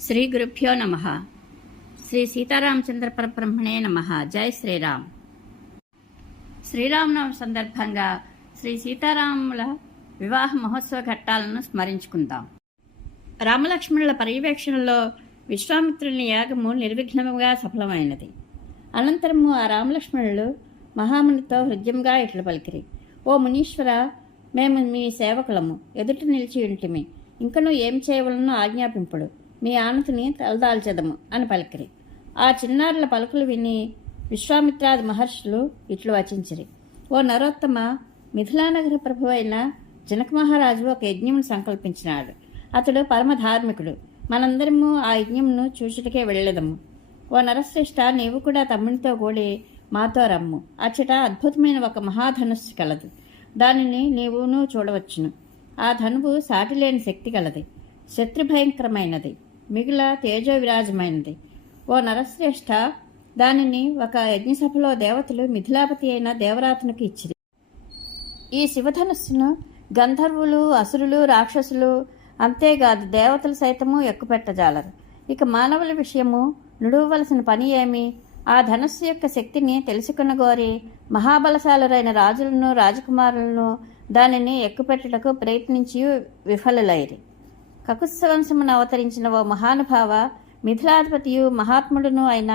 శ్రీ గురుభ్యో నమ. శ్రీ సీతారామచంద్ర పరబ్రహ్మణే నమ. జై శ్రీరామ్. శ్రీరామనవమి సందర్భంగా శ్రీ సీతారాముల వివాహ మహోత్సవ ఘట్టాలను స్మరించుకుందాం. రామలక్ష్మణుల పర్యవేక్షణలో విశ్వామిత్రుని యాగము నిర్విఘ్నముగా సఫలమైనది. అనంతరము ఆ రామలక్ష్మణులు మహామునితో హృదయంగా ఇట్లు పలికిరి. ఓ మునీశ్వర మేము మీ సేవకులము. ఎదుట నిలిచి ఉంటిమి. ఇంకను ఏం చేయవలనో ఆజ్ఞాపింపుడు. మీ ఆనతిని తలదాల్చదము అని పలికిరి. ఆ చిన్నారుల పలుకులు విని విశ్వామిత్రాది మహర్షులు ఇట్లు వచించిరి. ఓ నరోత్తమ మిథిలానగర ప్రభు అయిన జనక మహారాజు ఒక యజ్ఞమును సంకల్పించినాడు. అతడు పరమ ధార్మికుడు మనందరము ఆ యజ్ఞమును చూచుటకే వెళ్ళదము. ఓ నరశ్రేష్ఠ నీవు కూడా తమ్మునితో కూడి మాతో రమ్ము. అచ్చట అద్భుతమైన ఒక మహాధనుస్సు కలదు. దానిని నీవును చూడవచ్చును. ఆ ధనువు సాటిలేని శక్తి కలది శత్రుభయంకరమైనది. మిగిల తేజో విరాజమైనది ఓ నరశ్రేష్ఠ దానిని ఒక యజ్ఞసభలో దేవతలు మిథిలాపతి అయిన దేవరాతునికి ఇచ్చిరి. ఈ శివధనుస్సును గంధర్వులు అసురులు రాక్షసులు అంతేకాదు దేవతలు సైతము ఎక్కుపెట్టజాలరు. ఇక మానవుల విషయము నుడువలసిన పని ఏమి? ఆ ధనస్సు యొక్క శక్తిని తెలుసుకునగోరి మహాబలశాలురైన రాజులను రాజకుమారులను దానిని ఎక్కుపెట్టుటకు ప్రయత్నించి విఫలులైరి. కకుత్సవంశమును అవతరించిన ఓ మహానుభావ మిథిలాధిపతియు మహాత్ముడును అయిన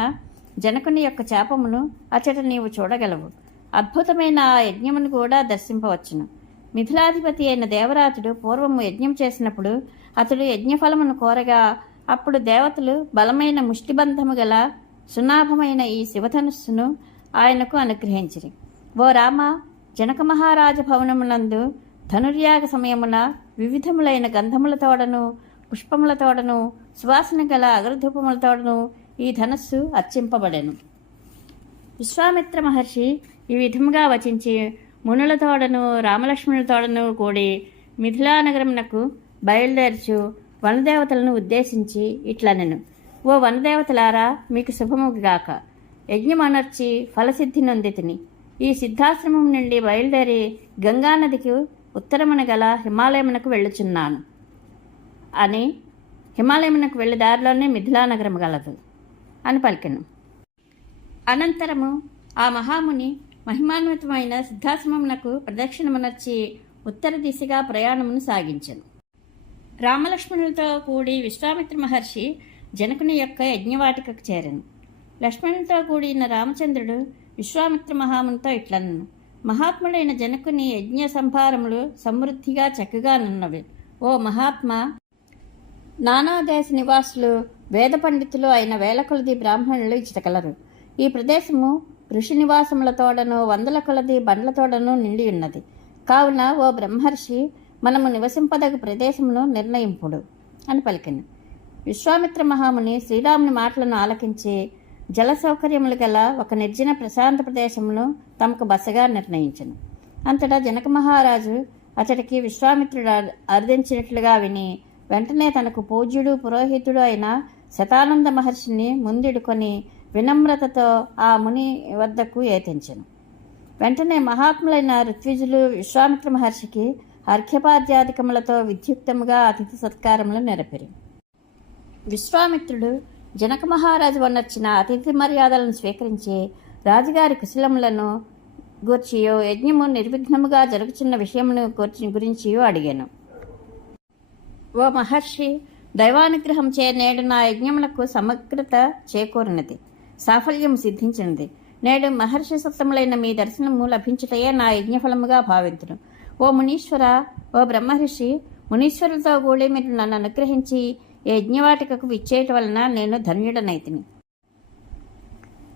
జనకుని యొక్క శాపమును అచట నీవు చూడగలవు. అద్భుతమైన ఆ యజ్ఞమును కూడా దర్శింపవచ్చును. మిథిలాధిపతి అయిన దేవరాతుడు పూర్వము యజ్ఞం చేసినప్పుడు అతడు యజ్ఞఫలమును కోరగా అప్పుడు దేవతలు బలమైన ముష్టిబంధము గల సునాభమైన ఈ శివధనుస్సును ఆయనకు అనుగ్రహించిరి. ఓ రామ జనక మహారాజ భవనమునందు ధనుర్యాగ సమయమున వివిధములైన గంధముల తోడను పుష్పముల తోడను సువాసన గల అగ్రధూపములతోడను ఈ ధనస్సు అర్చింపబడెను. విశ్వామిత్ర మహర్షి ఈ విధముగా వచించి మునుల తోడను రామలక్ష్మణుల తోడను కూడి మిథిలానగరమునకు బయలుదేర్చు వనదేవతలను ఉద్దేశించి ఇట్లనెను. ఓ వనదేవతలారా మీకు శుభముగాక యజ్ఞమనర్చి ఫలసిద్ధి నొందితిని. ఈ సిద్ధాశ్రమం నుండి బయలుదేరి గంగానదికి ఉత్తరమున గల హిమాలయమునకు వెళ్ళుచున్నాను. అని హిమాలయమునకు వెళ్ళే దారిలోనే మిథిలానగరం గలదు అని పలికెను. అనంతరము ఆ మహాముని మహిమాన్వితమైన సిద్ధాశ్రమమునకు ప్రదక్షిణమునర్చి ఉత్తర దిశగా ప్రయాణమును సాగించను. రామలక్ష్మణులతో కూడి విశ్వామిత్ర మహర్షి జనకుని యొక్క యజ్ఞవాటికకు చేరను. లక్ష్మణులతో కూడిన రామచంద్రుడు విశ్వామిత్ర మహామునితో ఇట్లన్నను మహాత్ముడైన జనకుని యజ్ఞ సంభారములు సమృద్ధిగా చక్కగా నున్నవి. ఓ మహాత్మ నానాదేశ నివాసులు వేద పండితులు అయిన వేల కొలది బ్రాహ్మణులు ఇచ్చటగలరు ఈ ప్రదేశము ఋషి నివాసములతోడను వందల కొలది బండ్ల తోడను నిండి ఉన్నది. కావున ఓ బ్రహ్మర్షి మనము నివసింపదగు ప్రదేశమును నిర్ణయింపుడు అని పలికింది. విశ్వామిత్ర మహాముని శ్రీరాముని మాటలను ఆలకించి జల సౌకర్యములు గల ఒక నిర్జన ప్రశాంత ప్రదేశమును తమకు బసగా నిర్ణయించను. అంతటా జనక మహారాజు అతడికి విశ్వామిత్రుడు అర్థించినట్లుగా విని వెంటనే తనకు పూజ్యుడు పురోహితుడు అయిన శతానంద మహర్షిని ముందుడుకొని వినమ్రతతో ఆ ముని వద్దకు ఏతించను. వెంటనే మహాత్ములైన ఋత్విజులు విశ్వామిత్ర మహర్షికి అర్ఘ్యపాద్యాధికములతో విద్యుక్తముగా అతిథి సత్కారములు నెరపిరి. విశ్వామిత్రుడు జనక మహారాజు వనర్చిన అతిథి మర్యాదలను స్వీకరించి రాజుగారి కుశలములను గూర్చియో యజ్ఞము నిర్విఘ్నముగా జరుగుచున్న విషయమును గూర్చి గురించియో అడిగాను. ఓ మహర్షి దైవానుగ్రహం చే నేడు నా యజ్ఞములకు సమగ్రత చేకూరినది సాఫల్యం సిద్ధించినది. నేడు మహర్షి సత్తములైన మీ దర్శనము లభించుటయే నా యజ్ఞఫలముగా భావించును ఓ మునీశ్వర ఓ బ్రహ్మర్షి మునీశ్వరులతో కూడి మీరు నన్ను అనుగ్రహించి యజ్ఞవాటికకు విచ్చేయటం వలన నేను ధన్యుడనైతిని.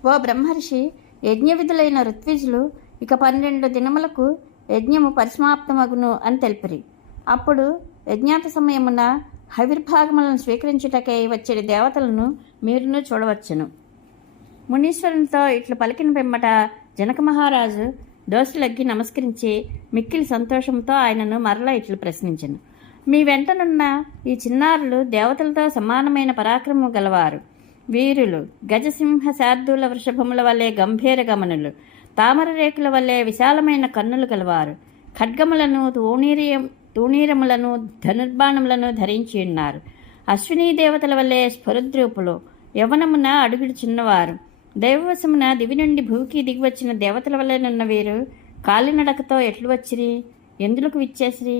ఓ బ్రహ్మర్షి యజ్ఞ విధులైన ఋత్విజులు ఇక పన్నెండు దినములకు యజ్ఞము పరిసమాప్తమగును అని తెలిపిరి. అప్పుడు యజ్ఞాత సమయమున హవిర్భాగములను స్వీకరించుటకై వచ్చే దేవతలను మీరును చూడవచ్చును. మునీశ్వరునితో ఇట్లు పలికిన పిమ్మట జనక మహారాజు దోసులగ్గి నమస్కరించి మిక్కిలి సంతోషంతో ఆయనను మరలా ఇట్లు ప్రశ్నించను. మీ వెంటనున్న ఈ చిన్నారులు దేవతలతో సమానమైన పరాక్రమం గలవారు. వీరులు గజసింహ శార్దూల వృషభముల వల్లే గంభీర గమనులు. తామర రేకుల వల్లే విశాలమైన కన్నులు గలవారు. ఖడ్గములను తూణీరియం తూణీరములను ధనుర్బాణములను ధరించి ఉన్నారు. అశ్వినీ దేవతల వల్లే స్ఫురద్రూపులు. యవనమున అడుగుడుచున్నవారు దైవవశమున దివి నుండి భూమికి దిగివచ్చిన దేవతల వలెనున్న వీరు కాలినడకతో ఎట్లు వచ్చిరి? ఎందులకు విచ్చేసిరి?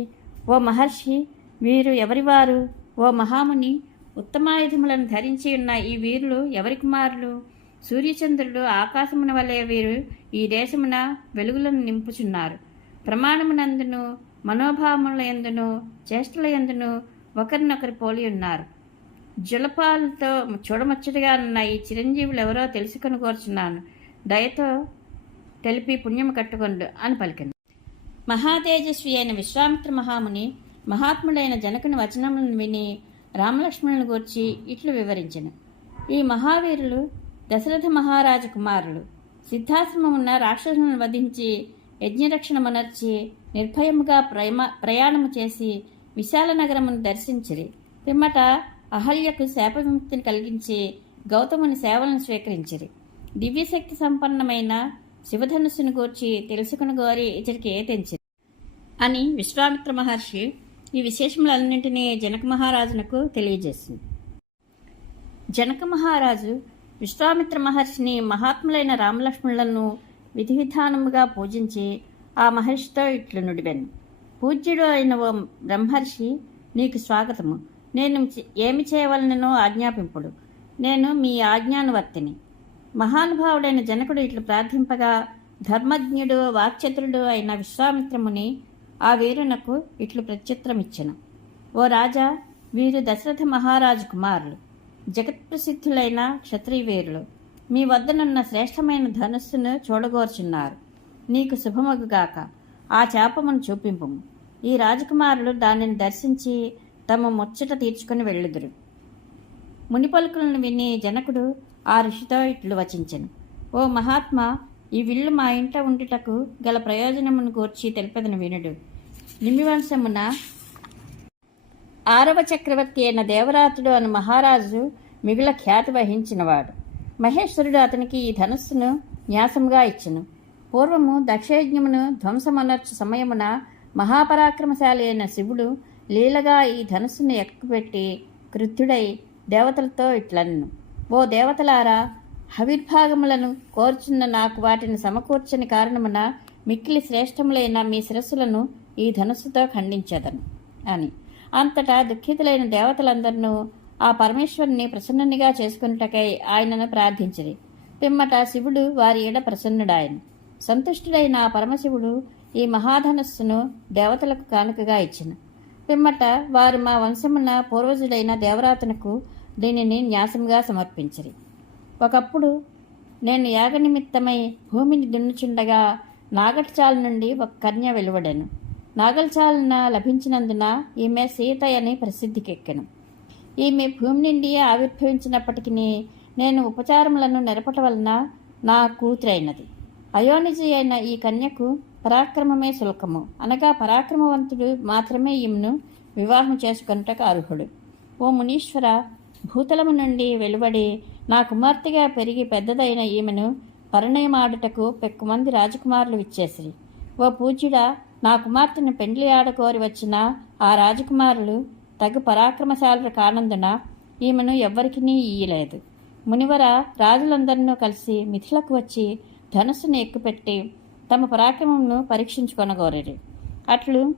ఓ మహర్షి వీరు ఎవరివారు? ఓ మహాముని ఉత్తమాయుధములను ధరించి ఉన్న ఈ వీరులు ఎవరి కుమారులు? సూర్యచంద్రుడు ఆకాశమున వలె వీరు ఈ దేశమున వెలుగులను నింపుచున్నారు. ప్రమాణమునందును మనోభావముల ఎందును చేష్టల ఎందును ఒకరినొకరు పోలి ఉన్నారు. జులపాలతో చూడముచ్చటగా ఉన్న ఈ చిరంజీవులు ఎవరో తెలుసుకొని కోరుచున్నాను దయతో తెలిపి పుణ్యము కట్టుకొండు అని పలికింది. మహాతేజస్వి అయిన విశ్వామిత్ర మహాముని మహాత్ముడైన జనకుని వచనములను విని రామలక్ష్మణులను గూర్చి ఇట్లు వివరించను. ఈ మహావీరులు దశరథ మహారాజు కుమారులు. సిద్ధాశ్రమమున్న రాక్షసులను వధించి యజ్ఞరక్షణమునర్చి నిర్భయముగా ప్రయమ ప్రయాణము చేసి విశాల నగరమును దర్శించిరి. పిమ్మట అహల్యకు శాప విముక్తిని కలిగించి గౌతముని సేవలను స్వీకరించిరి. దివ్యశక్తి సంపన్నమైన శివధనుస్సును గూర్చి తెలుసుకుని గోరి ఇతడికి తెంచిరి అని విశ్వామిత్ర మహర్షి ఈ విశేషములన్నింటినీ జనక మహారాజునకు తెలియజేసింది. జనక మహారాజు విశ్వామిత్ర మహర్షిని మహాత్ములైన రామలక్ష్మణులను విధి విధానముగా పూజించి ఆ మహర్షితో ఇట్లు నుడిబెను పూజ్యుడు అయిన ఓ బ్రహ్మర్షి నీకు స్వాగతము. నేను ఏమి చేయవలనో ఆజ్ఞాపింపుడు. నేను మీ ఆజ్ఞానువర్తిని. మహానుభావుడైన జనకుడు ఇట్లు ప్రార్థింపగా ధర్మజ్ఞుడు వాక్చతురుడు అయిన విశ్వామిత్రముని ఆ వీరునకు ఇట్లు ప్రత్యుత్తరమిచ్చెను. ఓ రాజా వీరు దశరథ మహారాజు కుమారులు జగత్ప్రసిద్ధులైన క్షత్రియవీరులు మీ వద్దనున్న శ్రేష్టమైన ధనుస్సును చూడగోర్చున్నారు. నీకు శుభమగుగాక ఆ చేపమును చూపింపుము. ఈ రాజకుమారులు దానిని దర్శించి తమ ముచ్చట తీర్చుకుని వెళ్ళుదురు. మునిపలుకులను విని జనకుడు ఆ ఋషితో ఇట్లు వచించెను. ఓ మహాత్మా ఈ విల్లు మా ఇంట ఉండుటకు గల ప్రయోజనమును గూర్చి తెలిపదని వినుడు. నిమివంశమున ఆరవ చక్రవర్తి అయిన దేవరాతుడు అను మహారాజు మిగుల ఖ్యాతి వహించినవాడు. మహేశ్వరుడు అతనికి ఈ ధనుస్సును న్యాసముగా ఇచ్చెను. పూర్వము దక్షయజ్ఞమును ధ్వంసమనర్చు సమయమున మహాపరాక్రమశాలి అయిన శివుడు లీలగా ఈ ధనుస్సును ఎక్కుపెట్టి కృత్యుడై దేవతలతో ఇట్లన్ను. ఓ దేవతలారా హవిర్భాగములను కోర్చున్న నాకు వాటిని సమకూర్చని కారణమున మిక్కిలి శ్రేష్టములైన మీ శిరస్సులను ఈ ధనుస్సుతో ఖండించదను అని. అంతటా దుఃఖితులైన దేవతలందరినూ ఆ పరమేశ్వరుని ప్రసన్నునిగా చేసుకున్నటకై ఆయనను ప్రార్థించిరి. పిమ్మట శివుడు వారి ఏడ ప్రసన్నుడాయను. సంతుష్టుడైన ఆ పరమశివుడు ఈ మహాధనస్సును దేవతలకు కానుకగా ఇచ్చిన. పిమ్మట వారు మా వంశమున పూర్వజుడైన దేవరాతనకు దీనిని న్యాసంగా సమర్పించిరి. ఒకప్పుడు నేను యాగ నిమిత్తమై భూమిని దున్నుచుండగా నాగటచాల నుండి ఒక కన్య వెలువడెను. నాగల్చాలన లభించినందున ఈమె సీత అని ప్రసిద్ధికెక్కెను. ఈమె భూమి నుండి ఆవిర్భవించినప్పటికీ నేను ఉపచారములను నెరపట వలన నా కూతురైనది. అయోనిజి అయిన ఈ కన్యకు పరాక్రమమే శుల్కము అనగా పరాక్రమవంతుడు మాత్రమే ఈమెను వివాహం చేసుకొనుటకు అర్హుడు. ఓ మునీశ్వర భూతలము నుండి వెలువడి నా కుమార్తెగా పెరిగి పెద్దదైన ఈమెను పరిణయమాడుటకు పెక్కుమంది రాజకుమారులు ఇచ్చేసిరి ఓ పూజ్యుడా నా కుమార్తెను పెండ్లి ఆడకోరి వచ్చిన ఆ రాజకుమారులు తగు పరాక్రమశాలురు కానందున ఈమెను ఎవ్వరికీ ఇయ్యలేదు. మునివర రాజులందరినూ కలిసి మిథిలకు వచ్చి ధనుస్సును ఎక్కుపెట్టి తమ పరాక్రమంను పరీక్షించుకొనగోరరు. అట్లు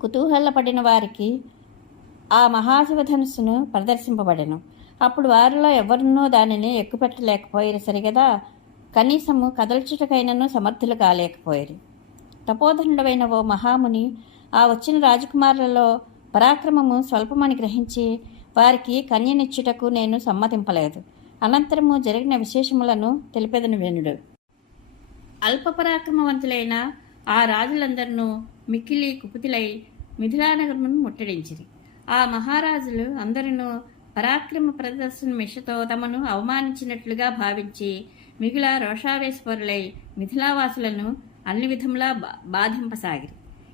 కుతూహలపడిన వారికి ఆ మహాశివధనుస్సును ప్రదర్శింపబడెను. అప్పుడు వారిలో ఎవరునూ దానిని ఎక్కుపెట్టలేకపోయారు సరిగదా? కనీసము కదల్చుటకైనను సమర్థులు కాలేకపోయారు. తపోధనుడవైన ఓ మహాముని ఆ వచ్చిన రాజకుమారులలో పరాక్రమము స్వల్పమని గ్రహించి వారికి కన్యనిచ్చుటకు నేను సమ్మతింపలేదు. అనంతరము జరిగిన విశేషములను తెలిపెదను వినుడు. అల్ప పరాక్రమవంతులైన ఆ రాజులందరినూ మిక్కిలి కుపుతులై మిథిలానగరమును ముట్టడించిరి. ఆ మహారాజులు అందరినూ పరాక్రమ ప్రదర్శన మిషతో తమను అవమానించినట్లుగా భావించి మిగుల రోషావేశ్వరులై మిథిలావాసులను అన్ని విధములా బా బాధింపసాగిరి.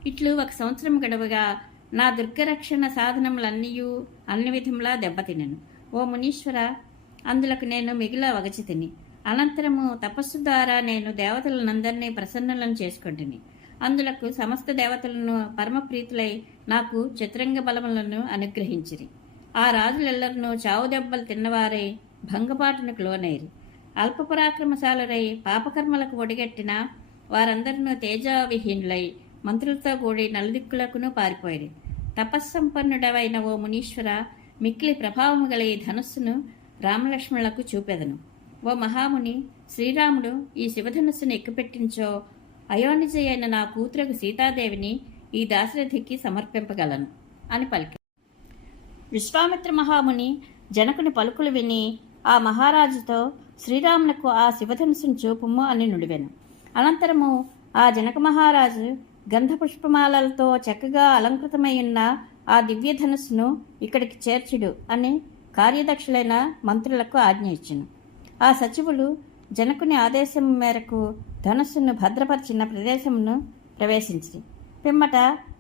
ఇట్లు ఒక సంవత్సరం గడవగా నా దుర్గరక్షణ సాధనములన్నీయు అన్ని విధములా దెబ్బతినను. ఓ మునీశ్వర అందులకు నేను మిగిల వగచితిని. అనంతరము తపస్సు ద్వారా నేను దేవతలనందరినీ ప్రసన్నులను చేసుకుంటుని. అందులకు సమస్త దేవతలను పరమప్రీతులై నాకు చతురంగ బలములను అనుగ్రహించిరి. ఆ రాజులెల్లరను చావు దెబ్బలు తిన్నవారై భంగపాటునకు లోనైరి. అల్పపరాక్రమశాలురై పాపకర్మలకు ఒడిగట్టిన వారందరినూ తేజావిహీనులై మంత్రులతో కూడి నలుదిక్కులకును పారిపోయిరి. తపస్సంపన్నుడవైన ఓ మునీశ్వర మిక్కిలి ప్రభావము గల ఈ ధనుస్సును రామలక్ష్మణులకు చూపెదను. ఓ మహాముని శ్రీరాముడు ఈ శివధనుస్సును ఎక్కుపెట్టించో అయోనిజ అయిన నా కూతురకు సీతాదేవిని ఈ దాశరథికి సమర్పింపగలను అని పలికి. విశ్వామిత్ర మహాముని జనకుని పలుకులు విని ఆ మహారాజుతో శ్రీరామునకు ఆ శివధనుసును చూపుము అని నుడివెను. అనంతరము ఆ జనక మహారాజు గంధ పుష్పమాలలతో చక్కగా అలంకృతమై ఉన్న ఆ దివ్యధనుస్సును ఇక్కడికి చేర్చుడు అని కార్యదక్షులైన మంత్రులకు ఆజ్ఞ ఇచ్చెను. ఆ సచివులు జనకుని ఆదేశం మేరకు ధనుస్సును భద్రపరిచిన ప్రదేశమును ప్రవేశించి పిమ్మట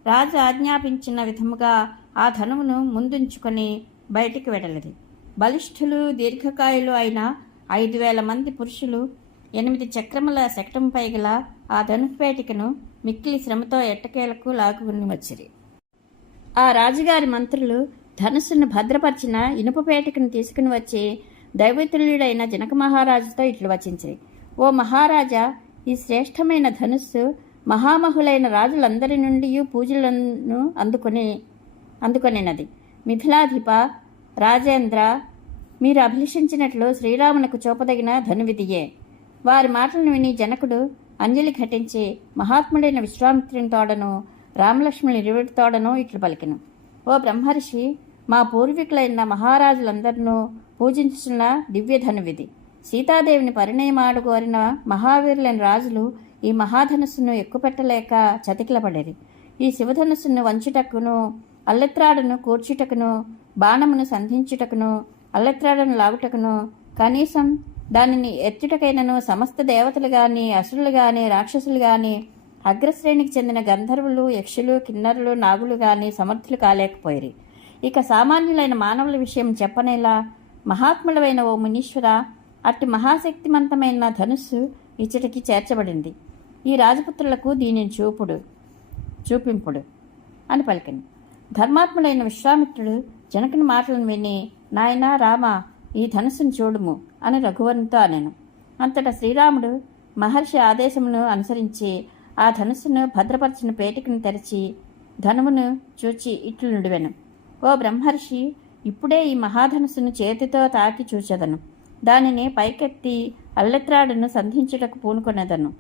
రాజు ఆజ్ఞాపించిన విధముగా ఆ ధనువును ముందుంచుకొని బయటికి వెడలది బలిష్ఠులు దీర్ఘకాయులు అయిన ఐదు వేల మంది పురుషులు ఎనిమిది చక్రముల శకటంపై గల ఆ ధనుపేటికను మిక్కిలి శ్రమతో ఎట్టకేలకు లాక్కుని వచ్చిరి. ఆ రాజుగారి మంత్రులు ధనుస్సును భద్రపరిచిన ఇనుపపేటికను తీసుకుని వచ్చి దైవతుల్యుడైన జనక మహారాజుతో ఇట్లు వచించిరి. ఓ మహారాజా ఈ శ్రేష్టమైన ధనుస్సు మహామహులైన రాజులందరి నుండి పూజలను అందుకొని అందుకొనినది. మిథిలాధిప రాజేంద్ర మీరు అభిలషించినట్లు శ్రీరామునకు చూపదగిన ధనువిదియే వారి మాటలను విని జనకుడు అంజలి ఘటించి మహాత్ముడైన విశ్వామిత్రుని తోడను రామలక్ష్మణుని ఇరువురి తోడను ఇట్లు పలికిను. ఓ బ్రహ్మర్షి మా పూర్వీకులైన మహారాజులందరినూ పూజించుచున్న దివ్య సీతాదేవిని సీతాదేవిని పరిణయమాడుకోరిన మహావీరులైన రాజులు ఈ మహాధనుస్సును ఎక్కుపెట్టలేక చతికిలపడేది ఈ శివధనుస్సును వంచుటకును అల్లెత్రాడును కూర్చుటకును బాణమును సంధించుటకును అల్లెత్రాడును లాగుటకును కనీసం దానిని ఎత్తుటకైనను సమస్త దేవతలు గాని అసురులు గాని రాక్షసులు గాని అగ్రశ్రేణికి చెందిన గంధర్వులు యక్షులు కిన్నరులు నాగులు గాని సమర్థులు కాలేకపోయిరి. ఇక సామాన్యులైన మానవుల విషయం చెప్పనేలా మహాత్ములమైన ఓ మునీశ్వర అట్టి మహాశక్తిమంతమైన ధనుస్సు ఇచ్చటికి చేర్చబడింది. ఈ రాజపుత్రులకు దీనిని చూపుడు చూపింపుడు అని పలికింది. ధర్మాత్ముడైన విశ్వామిత్రుడు జనకుని మాటలను విని నాయనా రామ ఈ ధనుస్సును చూడుము. అని రఘువరునితో అనెను. అంతటా శ్రీరాముడు మహర్షి ఆదేశమును అనుసరించి ఆ ధనుస్సును భద్రపరిచిన పేటికను తెరిచి ధనువును చూచి ఇట్లు నుడివెను. ఓ బ్రహ్మర్షి ఇప్పుడే ఈ మహాధనుసును చేతితో తాకి చూచెదను. దానిని పైకెత్తి అల్లెత్రాడును సంధించుటకు పూనుకొనేదను.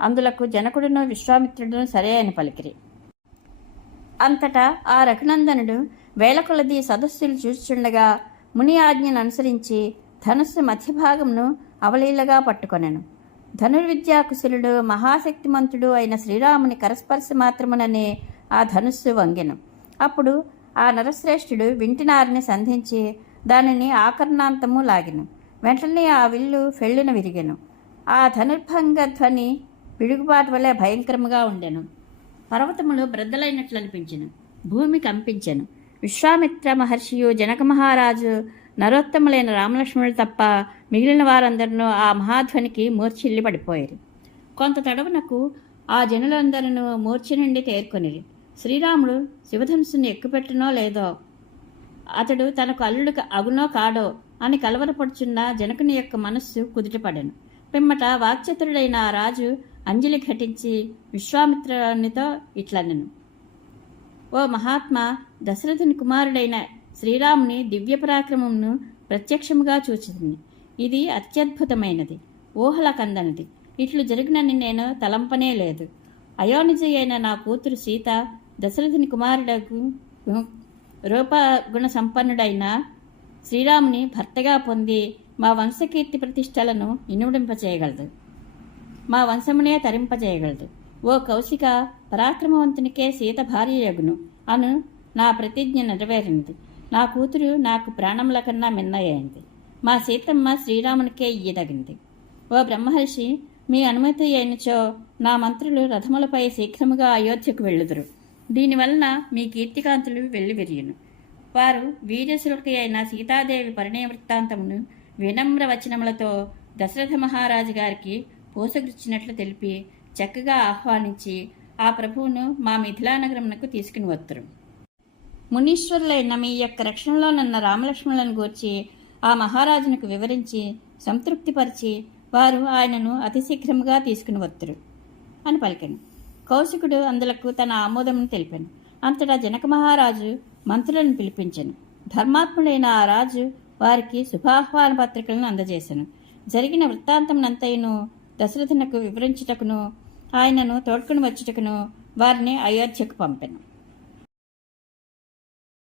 అందులకు జనకుడును విశ్వామిత్రుడును సరే అని పలికిరి. అంతటా ఆ రఘునందనుడు వేల కొలది సదస్సులు చూచుండగా ముని ఆజ్ఞను అనుసరించి ధనుస్సు మధ్యభాగమును అవలీలగా పట్టుకొనెను. ధనుర్విద్యాకుశలుడు మహాశక్తిమంతుడు అయిన శ్రీరాముని కరస్పర్శ మాత్రముననే ఆ ధనుస్సు వంగెను. అప్పుడు ఆ నరశ్రేష్ఠుడు వింటినారిని సంధించి దానిని ఆకర్ణాంతము లాగెను. వెంటనే ఆ విల్లు ఫెళ్ళున విరిగెను. ఆ ధనుర్భంగ ధ్వని పిడుగుపాటు వలె భయంకరముగా ఉండెను. పర్వతములు బ్రద్దలైనట్లు అనిపించెను భూమి కంపించెను. విశ్వామిత్ర మహర్షియు జనక మహారాజు నరోత్తములైన రామలక్ష్మణులు తప్ప మిగిలిన వారందరినూ ఆ మహాధ్వనికి మూర్ఛిల్లి పడిపోయారు కొంత తడవునకు ఆ జనులందరూ మూర్ఛ నుండి తేరుకొనిరి. శ్రీరాముడు శివధనుసుని ఎక్కుపెట్టనో లేదో అతడు తనకు అల్లుడు అగునో కాడో అని కలవరపడుచున్న జనకుని యొక్క మనస్సు కుదుటపడెను. పిమ్మట వాక్చతురుడైన ఆ రాజు అంజలి ఘటించి విశ్వామిత్రునితో ఇట్లనెను. ఓ మహాత్మా దశరథుని కుమారుడైన శ్రీరాముని దివ్య పరాక్రమంను ప్రత్యక్షముగా చూచింది ఇది అత్యద్భుతమైనది. ఊహల కందనది. ఇట్లు జరిగినని నేను తలంపనే లేదు. అయోనిజి అయిన నా కూతురు సీత దశరథుని కుమారుడకు రూపగుణ సంపన్నుడైన శ్రీరాముని భర్తగా పొంది మా వంశకీర్తి ప్రతిష్టలను ఇనుడింపచేయగలదు మా వంశమునే తరింపజేయగలదు. ఓ కౌశిక పరాక్రమవంతునికే సీత భార్య యగును అను నా ప్రతిజ్ఞ నెరవేరినది. నా కూతురు నాకు ప్రాణముల కన్నా మిన్నయ్యింది. మా సీతమ్మ శ్రీరామునికే ఇయ్యదగింది. ఓ బ్రహ్మహర్షి మీ అనుమతి అయినచో నా మంత్రులు రథములపై శీఘ్రముగా అయోధ్యకు వెళ్ళుదురు. దీనివలన మీ కీర్తికాంతులు వెళ్ళివిరియును వారు వీరసులకి అయిన సీతాదేవి పరిణయ వృత్తాంతమును వినమ్ర వచనములతో దశరథ మహారాజు గారికి పోసగుచ్చినట్లు తెలిపి చక్కగా ఆహ్వానించి ఆ ప్రభువును మా మిథిలానగరమునకు తీసుకుని వత్తురు. మునీశ్వరులైన మీ యొక్క రక్షణలో నన్న రామలక్ష్మణులను గూర్చి ఆ మహారాజునకు వివరించి సంతృప్తిపరిచి వారు ఆయనను అతి శీఘ్రముగా తీసుకుని వత్తురు. అని పలికాను. కౌశికుడు అందులకు తన ఆమోదమును తెలిపాను. అంతటా జనక మహారాజు మంత్రులను పిలిపించాను. ధర్మాత్ముడైన ఆ రాజు వారికి శుభాహ్వాన పత్రికలను అందజేశాను జరిగిన వృత్తాంతమునంతయును దశరథునకు వివరించుటకును ఆయనను తోడ్కొని వచ్చుటకును వారిని అయోధ్యకు పంపాను.